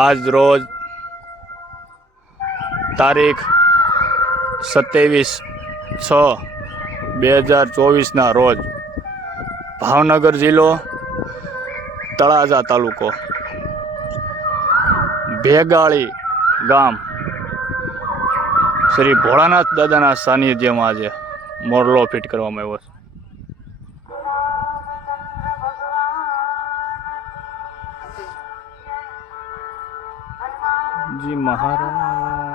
આજ રોજ તારીખ સત્યાવીસ છ બે હજાર ચોવીસના રોજ ભાવનગર જિલ્લો તળાજા તાલુકો ભેગાળી ગામ. શ્રી ભોળાનાથ દાદાના સાનિધ્યમાં આજે મોરલો ફિટ કરવામાં આવ્યો છે. जी महाराज।